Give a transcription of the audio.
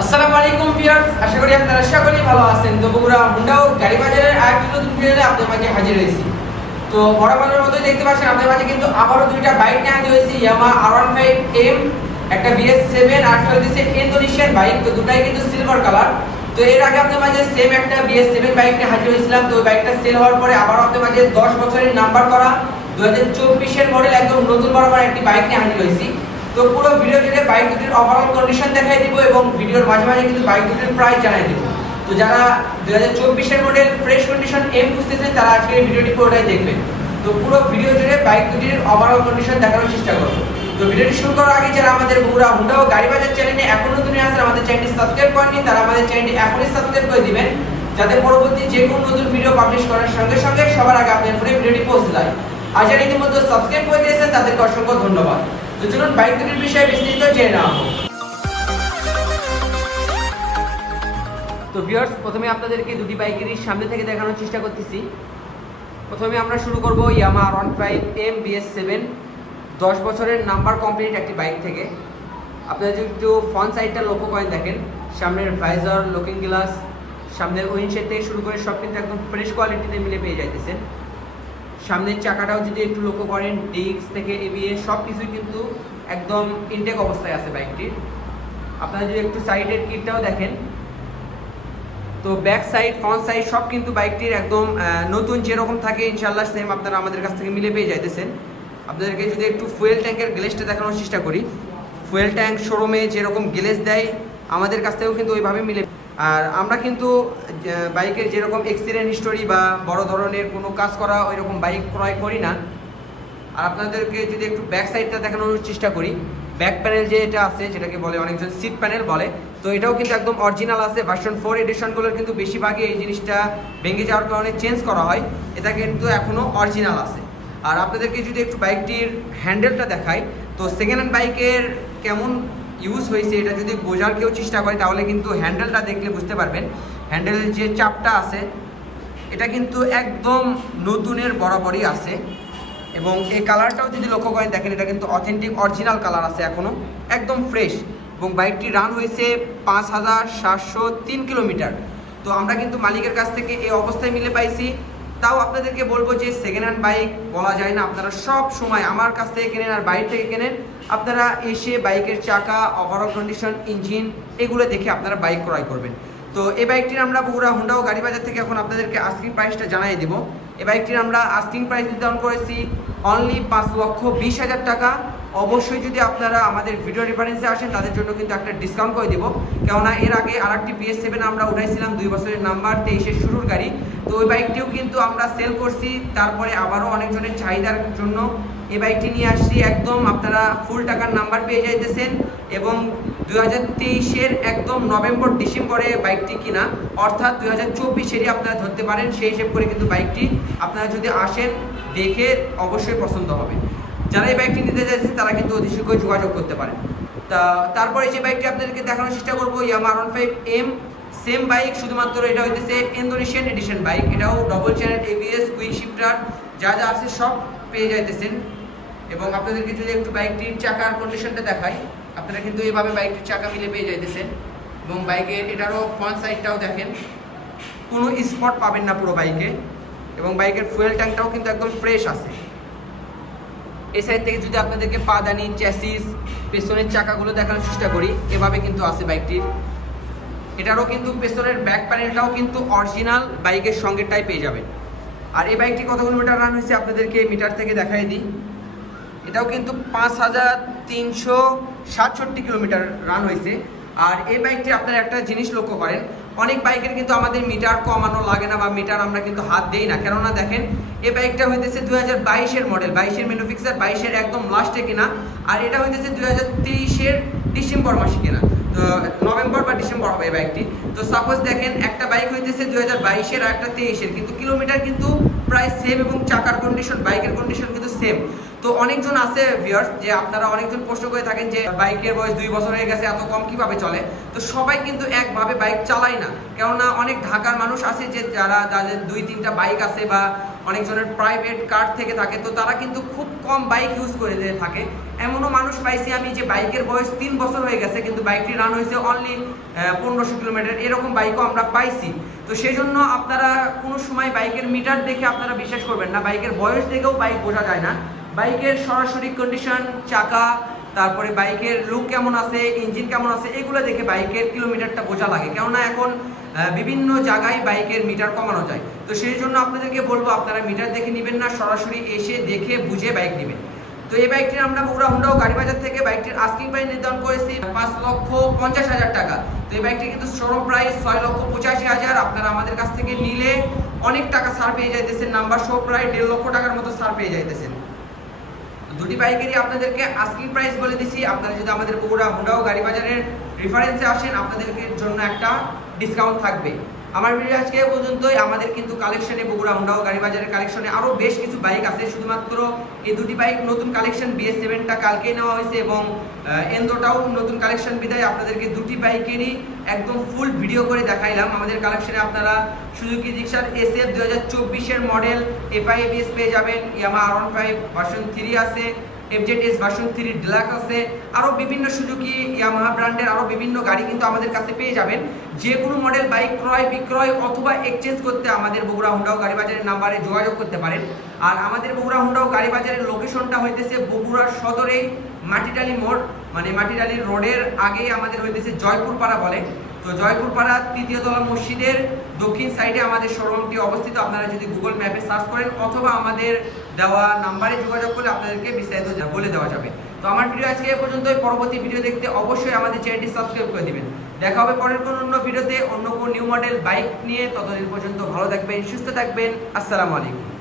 আসসালামু আলাইকুম ভিউয়ার্স, আশা করি আপনারা সকলেই ভালো আছেন। তো বগুড়া গাড়ি বাজারের নতুন ভিডিওতে আপনাদের মাঝে হাজির হয়েছি। তো দেখতে পাচ্ছেন, আপনাদের মাঝে কিন্তু আবারও দুইটা বাইক নিয়ে হাজির হয়েছি। Yamaha R one five M একটা বিএস সেভেন আর ইন্দোনেশিয়ান বাইক তো দুটাই কিন্তু সিলভার কালার তো এর আগে আপনাদের মাঝে সেম একটা বিএস সেভেন বাইক নিয়ে হাজির হয়েছিলাম। তো বাইকটা সেল হওয়ার পরে আবার আপনাদের মাঝে দশ বছরের নাম্বার করা। দু হাজার চব্বিশের মডেল একদম নতুন বরাবর একটি বাইক নিয়ে হাজির হয়েছি। তো পুরো ভিডিও জুড়ে বাইক দুটির ওভারঅল কন্ডিশন দেখাই দিব এবং ভিডিওর মাঝে মাঝে কিন্তু বাইক দুটির প্রাইস জানাই দিব। তো যারা দুই হাজার চব্বিশের মডেল ফ্রেশ কন্ডিশন এম খুঁজতেছেন তারা আজকে ভিডিওটি পুরোটাই দেখবেন তো পুরো ভিডিও জুড়ে বাইক দুটির ওভারঅল কন্ডিশন দেখানোর চেষ্টা করব। তো ভিডিওটি শুরু করার আগে যারা আমাদের বগুড়া, হুন্ডা ও গাড়ি বাজার চ্যানেলে এখন নতুন আছেন, আমাদের চ্যানেলটি সাবস্ক্রাইব করেননি, তারা আমাদের চ্যানেলটি এখনই সাবস্ক্রাইব করে দিবেন, যাতে পরবর্তী যে কোনো নতুন ভিডিও পাবলিশ করার সঙ্গে সঙ্গে সবার আগে আপনার ফোনে ভিডিওটি পৌঁছে যায়। আর যারা ইতিমধ্যে সাবস্ক্রাইব করে দিয়েছেন, তাদেরকে অসংখ্য ধন্যবাদ। তো বাইক দুটির বিষয়ে বিস্তারিত জেনে নেওয়া হোক। তো ভিউয়ার্স প্রথমে আপনাদেরকে দুটি বাইকেরই সামনে থেকে দেখানোর চেষ্টা করতেছি। প্রথমে আমরা শুরু করব Yamaha R one five M BS seven দশ বছরের নাম্বার কমপ্লিট একটি বাইক থেকে। আপনারা যদি একটু ফ্রন্ট সাইডটা লক্ষ্য করেন দেখেন, সামনের ভাইজার লুকিং গ্লাস সামনের উইন্ডশেড থেকে শুরু করে সব কিন্তু একদম ফ্রেশ কোয়ালিটিতে মিলে পেয়ে যাইতেছেন সামনের চাকাটাও যদি একটু লক্ষ্য করেন, ডিস্ক থেকে এবিএস সব কিছুই কিন্তু একদম ইনটেক অবস্থায় আছে বাইকটির। আপনারা যদি একটু সাইডের কিটটাও দেখেন, তো ব্যাক সাইড ফ্রন্ট সাইড সব কিন্তু বাইকটির একদম নতুন যেরকম থাকে ইনশাল্লাহ সেম আপনারা আমাদের কাছ থেকে মিলে পেয়ে যাইতেছেন। আপনাদেরকে যদি একটু ফুয়েল ট্যাঙ্কের গ্লেসটা দেখানোর চেষ্টা করি ফুয়েল ট্যাঙ্ক শোরুমে যেরকম গ্লেস দেয়, আমাদের কাছ থেকেও কিন্তু ওইভাবে মিলে আর আমরা কিন্তু বাইকের যেরকম এক্সিডেন্ট হিস্টোরি বা বড় ধরনের কোনো কাজ করা ওই রকম বাইক ক্রয় করি না। আর আপনাদেরকে যদি একটু ব্যাক সাইডটা দেখানোর চেষ্টা করি। ব্যাক প্যানেল যে এটা আছে, যেটাকে বলে অনেকজন সিট প্যানেল বলে, তো এটাও কিন্তু একদম অরিজিনাল আছে। ভার্সন ফোর এডিশনগুলোর কিন্তু বেশিরভাগই এই জিনিসটা ভেঙে যাওয়ার কারণে চেঞ্জ করা হয়। এটা কিন্তু এখনও অরিজিনাল আছে। আর আপনাদেরকে যদি একটু বাইকটির হ্যান্ডেলটা দেখাই, তো সেকেন্ড হ্যান্ড বাইকের কেমন ইউজ হয়েছে, এটা যদি বোঝার কেউ চেষ্টা করে, তাহলে কিন্তু হ্যান্ডেলটা দেখলে বুঝতে পারবেন। হ্যান্ডেলের যে চাপটা আছে, এটা কিন্তু একদম নতুনের বরাবরই আছে। এবং এই কালারটাও যদি লক্ষ্য করেন, দেখেন এটা কিন্তু অথেন্টিক অরিজিনাল কালার আছে এখনও, একদম ফ্রেশ এবং বাইকটি রান হয়েছে পাঁচ হাজার সাতশো তিন কিলোমিটার। তো আমরা কিন্তু মালিকের কাছ থেকে এই অবস্থায় মিলে পাইছি। তাও আপনাদেরকে বলব যে সেকেন্ড হ্যান্ড বাইক বলা যায় না। আপনারা সব সময় আমার কাছ থেকে কেনেন আর বাইরে থেকে কেনেন, আপনারা এসে বাইকের চাকা ওভারঅল কন্ডিশন ইঞ্জিন এগুলো দেখে আপনারা বাইক ক্রয় করবেন। তো এই বাইকটির আমরা বগুড়া হুন্ডাও গাড়ি বাজার থেকে এখন আপনাদেরকে আস্কিং প্রাইসটা জানাই দেবো। এই বাইকটির আমরা আস্কিং প্রাইস নির্ধারণ করেছি অনলি পাঁচ লক্ষ বিশ হাজার টাকা। অবশ্যই যদি আপনারা আমাদের ভিডিও রেফারেন্সে আসেন, তাদের জন্য কিন্তু একটা ডিসকাউন্ট করে দিব। কেননা এর আগে আর একটি বিএস সেভেন আমরা উঠাইছিলাম দুই বছরের নাম্বার তেইশের শুরুর গাড়ি। তো ওই বাইকটিও কিন্তু আমরা সেল করছি, তারপরে আবারও অনেকজনের চাহিদার জন্য এই বাইকটি নিয়ে আসছি। একদম আপনারা ফুল টাকার নাম্বার পেয়ে যাইতেছেন। এবং দুই হাজার তেইশের একদম নভেম্বর, ডিসেম্বরে বাইকটি কিনা, অর্থাৎ দুই হাজার চব্বিশেরই আপনারা ধরতে পারেন, সেই হিসেব করে কিন্তু বাইকটি আপনারা যদি আসেন, দেখে অবশ্যই পছন্দ হবে। যারা এই বাইকটি নিতে চাইছেন তারা কিন্তু অতি শীঘ্রই যোগাযোগ করতে পারেন। তা, তারপরে যে বাইকটি আপনাদেরকে দেখানোর চেষ্টা করব Yamaha one five M same bike শুধুমাত্র এটা হইতেছে ইন্দোনেশিয়ান এডিশন বাইক এটাও double channel ABS quick shifter যা যা আছে সব পেয়ে যাইতেছেন। এবং আপনাদেরকে যদি একটু বাইকটির চাকার কন্ডিশনটা দেখাই আপনারা কিন্তু এইভাবে বাইকটির চাকা মিলে পেয়ে যাইতেছেন। এবং বাইকের এটারও ফ্রন্ট সাইডটাও দেখেন। কোনো স্পট পাবেন না পুরো বাইকে এবং বাইকের ফুয়েল ট্যাঙ্কটাও কিন্তু একদম ফ্রেশ আছে। এই সাইড থেকে যদি আপনাদেরকে পাদানি চ্যাসিস পেছনের চাকাগুলো দেখানোর চেষ্টা করি, এভাবে কিন্তু আছে বাইকটির এটারও কিন্তু পেছনের ব্যাক প্যানেলটাও কিন্তু অরিজিনাল বাইকের সঙ্গেটাই পেয়ে যাবেন। আর এই বাইকটি কত কিলোমিটার রান হয়েছে আপনাদেরকে মিটার থেকে দেখাই দিই। এটাও কিন্তু পাঁচ হাজার তিনশো সাতষট্টি কিলোমিটার রান হয়েছে। আর এই বাইকটি আপনারা একটা জিনিস লক্ষ্য করেন, অনেক বাইকের কিন্তু আমাদের মিটার কমানো লাগে না বা মিটার আমরা কিন্তু হাত দেই না। কেননা দেখেন, এই বাইকটা হইতেছে দুই হাজার বাইশের মডেল বাইশের ম্যানুফিক্সার বাইশের একদম লাস্টে কিনা, আর এটা হইতেছে দুই হাজার তেইশের ডিসেম্বর মাসে কিনা। তো, নভেম্বর বা ডিসেম্বর হবে এই বাইকটি তো সাপোজ দেখেন, একটা বাইক হইতেছে দুই হাজার বাইশের আর একটা তেইশের কিন্তু কিলোমিটার কিন্তু প্রায় সেম এবং চাকার কন্ডিশন বাইকের কন্ডিশন কিন্তু সেম তো অনেকজন আছে ভিউয়ার্স যে আপনারা অনেকজন প্রশ্ন করে থাকেন যে বাইকের বয়স দুই বছর হয়ে গেছে, এত কম কীভাবে চলে? তো সবাই কিন্তু একভাবে বাইক চালায় না। কেননা অনেক ঢাকার মানুষ আছে যে যারা, যাদের দুই, তিনটা বাইক আছে বা অনেকজনের প্রাইভেট কার থেকে থাকে, তো তারা কিন্তু খুব কম বাইক ইউজ করে থাকে। এমনও মানুষ পাইছি আমি যে বাইকের বয়স তিন বছর হয়ে গেছে, কিন্তু বাইকটি রান হয়েছে অনলি পনেরোশো কিলোমিটার। এরকম বাইকও আমরা পাইছি। তো সেই জন্য আপনারা কোনো সময় বাইকের মিটার দেখে আপনারা বিশ্বাস করবেন না। বাইকের বয়স দেখেও বাইক বোঝা যায় না। বাইকের সরাসরি কন্ডিশন চাকা, তারপরে বাইকের লুক কেমন আছে ইঞ্জিন কেমন আছে, এগুলো দেখে বাইকের কিলোমিটারটা বোঝা লাগে। কেননা এখন বিভিন্ন জায়গায় বাইকের মিটার কমানো যায়। তো সেই জন্য আপনাদেরকে বলব, আপনারা মিটার দেখে নেবেন না, সরাসরি এসে দেখে বুঝে বাইক নেবেন। তো এই বাইকটির আমরা বগুড়া, হুন্ডাও গাড়ি বাজার থেকে বাইকটির আস্কিং প্রাইস নির্ধারণ করেছি পাঁচ লক্ষ পঞ্চাশ হাজার টাকা। তো এই বাইকটি কিন্তু শোরুম প্রাইস ছয় লক্ষ পঁচাশি হাজার। আপনারা আমাদের কাছ থেকে নিলে অনেক টাকা ছাড় পেয়ে যাইতেছেন নাম্বার শো প্রায় দেড় লক্ষ টাকার মতো ছাড় পেয়ে যাইতেছেন। দুটি বাইকেরই আপনাদেরকে আস্কিং প্রাইস বলে দিছি। আপনারা যদি আমাদের বগুড়া, হুন্ডাও গাড়ি বাজারের রেফারেন্সে আসেন, আপনাদেরকে জন্য একটা ডিসকাউন্ট থাকবে। আমার ভিডিও আজকে পর্যন্তই। আমাদের কিন্তু কালেকশনে বগুড়া হুন্ডাও গাড়ি বাজারের কালেকশনে আরও বেশ কিছু বাইক আছে। শুধুমাত্র এই দুটি বাইক নতুন কালেকশন বিএস সেভেনটা কালকেই নেওয়া হয়েছে এবং এন্ডোটাও নতুন কালেকশন বিদায় আপনাদেরকে দুটি বাইকেরই একদম ফুল ভিডিও করে দেখাইলাম। আমাদের কালেকশনে আপনারা সুজুকি জিক্সার এস এফ দু মডেল এফআই এবিএস পেয়ে যাবেন। Yamaha R one five version three আছে। এফজেডএস ভার্সন থ্রি ডিলাক্স আছে। আরও বিভিন্ন সুযোগি ইয়ামাহা ব্র্যান্ডের আরও বিভিন্ন গাড়ি কিন্তু আমাদের কাছে পেয়ে যাবেন। যে কোনো মডেল বাইক ক্রয়, বিক্রয় অথবা এক্সচেঞ্জ করতে আমাদের বগুড়া হুন্ডাও গাড়ি বাজারের নাম্বারে যোগাযোগ করতে পারেন। আর আমাদের বগুড়া হুন্ডাও গাড়ি বাজারের লোকেশনটা হইতেছে বগুড়া সদরে মাটিডালি মোড় মানে মাটিডালি রোডের আগেই আমাদের হইতেছে জয়পুর পাড়া বলে। তো জয়পুর পাড়া তৃতীয় তলা মসজিদের দক্ষিণ সাইডে আমাদের শোরুমটি অবস্থিত। আপনারা যদি গুগল ম্যাপে সার্চ করেন, অথবা আমাদের দেওয়া নাম্বারে যোগাযোগ করলে আপনাদেরকে বিস্তারিত বলে দেওয়া যাবে। তো আমার ভিডিও আজকে এ পর্যন্তই। পরবর্তী ভিডিও দেখতে অবশ্যই আমাদের চ্যানেলটি সাবস্ক্রাইব করে দিবেন। দেখা হবে পরের কোনো অন্য ভিডিওতে অন্য কোনো নিউ মডেল বাইক নিয়ে ততদিন পর্যন্ত ভালো থাকবেন, সুস্থ থাকবেন। আসসালামু আলাইকুম।